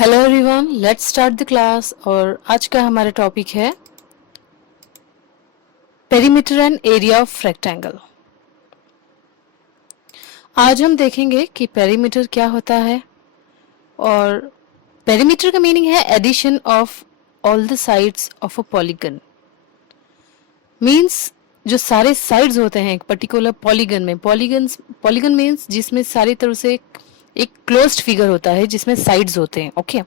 Hello everyone, let's start the class. और आज का हमारा टॉपिक है perimeter and area of rectangle. आज हम देखेंगे कि पेरीमीटर क्या होता है। और पेरीमीटर का मीनिंग है addition of all the sides of a polygon. Means जो सारे साइड्स होते हैं एक पर्टिकुलर पॉलीगन में, पॉलीगन मींस जिसमें सारी तरह से एक क्लोज्ड फिगर होता है जिसमें साइड्स होते हैं। ओके,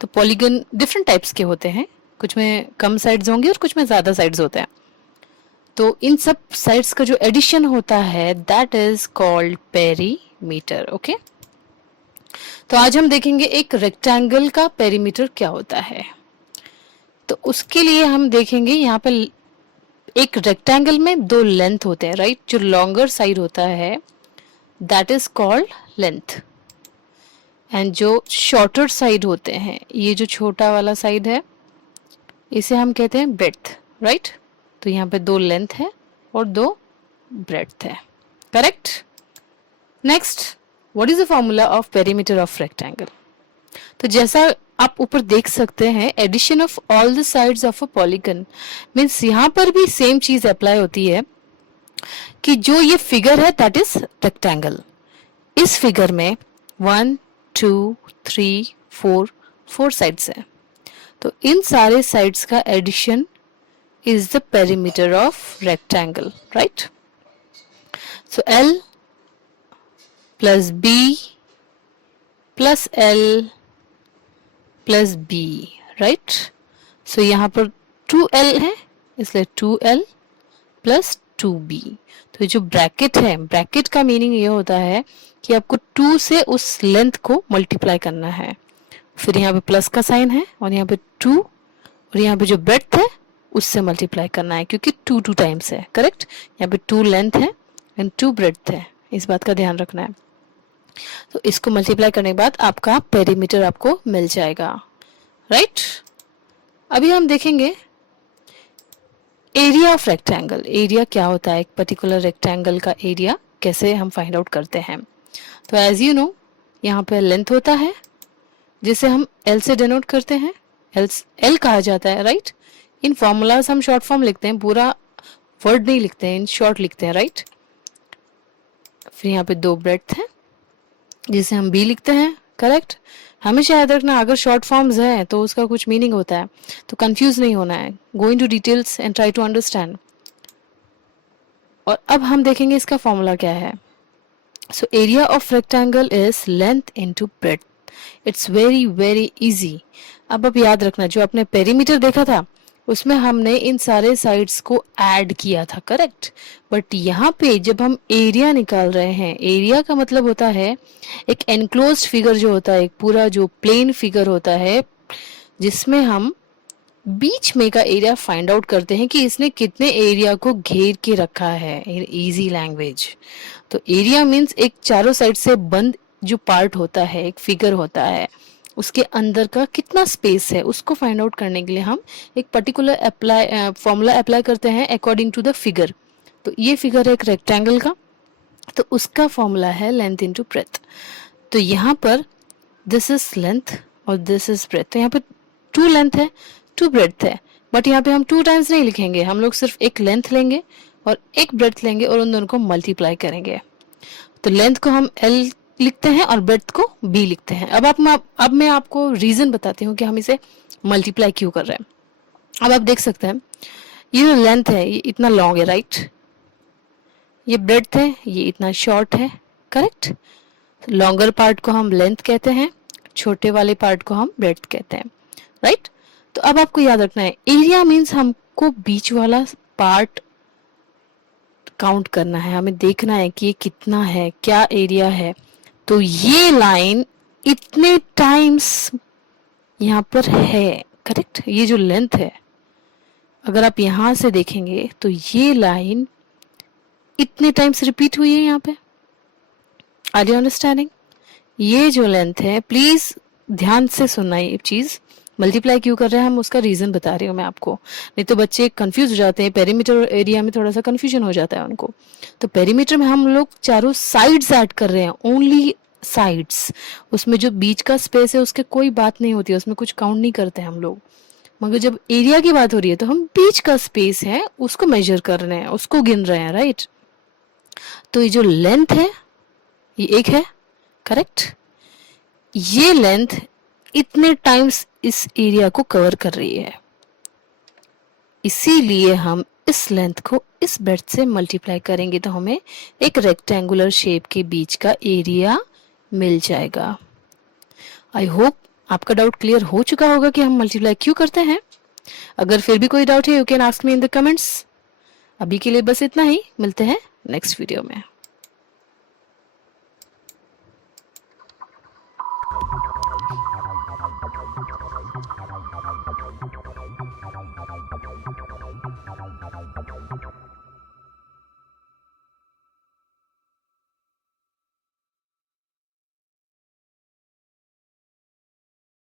तो पॉलीगन डिफरेंट टाइप्स के होते हैं, कुछ में कम साइड्स होंगे और कुछ में ज्यादा साइड्स होते हैं। तो इन सब साइड्स का जो एडिशन होता है that is called perimeter. Okay, तो आज हम देखेंगे एक रेक्टेंगल का पेरीमीटर क्या होता है। तो उसके लिए हम देखेंगे यहाँ पे एक रेक्टेंगल में दो लेंथ होते हैं, राइट। जो लॉन्गर साइड होता है that is called length, and जो शॉर्टर साइड होते हैं, ये जो छोटा वाला साइड है इसे हम कहते हैं ब्रेड्थ, राइट। तो यहाँ पे दो लेंथ है और दो ब्रेड्थ है, correct. Next, what is the formula of perimeter of rectangle. तो जैसा आप ऊपर देख सकते हैं, addition of all the sides of a polygon means यहाँ पर भी सेम चीज अप्लाई होती है कि जो ये फिगर है दैट इज रेक्टेंगल। इस फिगर में 1 2 3 4 साइड्स हैं, तो इन सारे साइड्स का addition is the perimeter of rectangle, right? So L plus B plus L plus B, right? So यहाँ पर 2L है इसलिए 2L plus 2B। तो ये जो ब्रैकेट है, ब्रैकेट का मीनिंग ये होता है कि आपको 2 से उस लेंथ को मल्टीप्लाई करना है। फिर यहाँ पे प्लस का साइन है और यहाँ पे 2 और यहाँ पे जो ब्रेड्थ है उससे मल्टीप्लाई करना है क्योंकि 2 टाइम्स है, करेक्ट। यहाँ पे 2 लेंथ है एंड 2 ब्रेड्थ है, इस बात का ध्यान रखना है। तो इसको मल्टीप्लाई करने के बाद आपका पेरीमीटर आपको मिल जाएगा, राइट। अभी हम देखेंगे एरिया ऑफ रेक्टेंगल। एरिया क्या होता है, एक पर्टिकुलर रेक्टेंगल का एरिया कैसे हम फाइंड आउट करते हैं। तो एज यू नो, यहाँ पे लेंथ होता है जिसे हम एल से डिनोट करते हैं, एल कहा जाता है, राइट। इन फॉर्मूलाज हम शॉर्ट फॉर्म लिखते हैं, पूरा वर्ड नहीं लिखते हैं, इन शॉर्ट लिखते हैं, राइट। फिर यहाँ पे दो ब्रेड्थ है जिसे हम बी लिखते हैं, करेक्ट। हमेशा याद रखना अगर शॉर्ट फॉर्म्स है तो उसका कुछ मीनिंग होता है, तो कंफ्यूज नहीं होना है। Go into details and try to understand. और अब हम देखेंगे इसका फॉर्मूला क्या है। So area of rectangle is length into breadth. It's very very easy. अब आप याद रखना, जो आपने पेरीमीटर देखा था उसमें हमने इन सारे साइड्स को ऐड किया था, करेक्ट। बट यहाँ पे जब हम एरिया निकाल रहे हैं, एरिया का मतलब होता है एक एनक्लोज्ड फिगर जो होता है, एक पूरा जो प्लेन फिगर होता है जिसमें हम बीच में का एरिया फाइंड आउट करते हैं कि इसने कितने एरिया को घेर के रखा है इन इजी लैंग्वेज। तो एरिया मीन्स एक चारों साइड से बंद जो पार्ट होता है, एक फिगर होता है, उसके अंदर का कितना स्पेस है उसको फाइंड आउट करने के लिए हम एक पर्टिकुलर फॉर्मूला अप्लाई करते हैं अकॉर्डिंग टू द फिगर। तो ये फिगर है एक रेक्टेंगल का, तो उसका फॉर्मूला है लेंथ इनटू ब्रेड्थ। तो यहाँ पर दिस इज लेंथ और दिस इज ब्रेड्थ। तो यहाँ पे 2 लेंथ है 2 ब्रेड्थ है, बट यहाँ पे हम 2 टाइम्स नहीं लिखेंगे, हम लोग सिर्फ एक लेंथ लेंगे और एक ब्रेड्थ लेंगे और उन दोनों को मल्टीप्लाई करेंगे। तो लेंथ को हम एल लिखते हैं और ब्रेड्थ को बी लिखते हैं। अब मैं आपको रीजन बताती हूँ कि हम इसे मल्टीप्लाई क्यों कर रहे हैं। अब आप देख सकते हैं ये जो लेंथ है ये इतना लॉन्ग है, राइट। ये ब्रेड्थ है ये इतना शॉर्ट है, करेक्ट। लॉन्गर पार्ट को हम लेंथ कहते हैं, छोटे वाले पार्ट को हम ब्रेड्थ कहते हैं, राइट। तो अब आपको याद रखना है एरिया मीन्स हमको बीच वाला पार्ट काउंट करना है, हमें देखना है कि ये कितना है, क्या एरिया है। तो ये लाइन इतने टाइम्स यहाँ पर है, करेक्ट। ये जो लेंथ है अगर आप यहां से देखेंगे तो ये लाइन इतने टाइम्स रिपीट हुई है यहाँ पे। Are you understanding? ये जो लेंथ है, प्लीज ध्यान से सुनना, ये चीज मल्टीप्लाई क्यों कर रहे हैं हम उसका रीजन बता रही हूँ मैं आपको, नहीं तो बच्चे कंफ्यूज हो जाते हैं। पेरीमीटर और एरिया में थोड़ा सा कंफ्यूजन हो जाता है उनको। तो पेरीमीटर में हम लोग चारों साइड्स ऐड कर रहे हैं, ओनली साइड्स, उसमें जो बीच का स्पेस है उसके कोई बात नहीं होती है, उसमें कुछ काउंट नहीं करते हम लोग। मगर जब एरिया की बात हो रही है तो हम बीच का स्पेस है उसको मेजर कर रहे हैं, उसको गिन रहे हैं, राइट। तो ये जो लेंथ है ये एक है, करेक्ट। ये लेंथ इतने टाइम्स इस एरिया को कवर कर रही है, इसीलिए हम इस लेंथ को इस ब्रेड्थ से मल्टीप्लाई करेंगे तो हमें एक रेक्टेंगुलर शेप के बीच का एरिया मिल जाएगा। आई होप आपका डाउट क्लियर हो चुका होगा कि हम मल्टीप्लाई क्यों करते हैं। अगर फिर भी कोई डाउट है you can ask me in the comments. अभी के लिए बस इतना ही, मिलते हैं नेक्स्ट वीडियो में।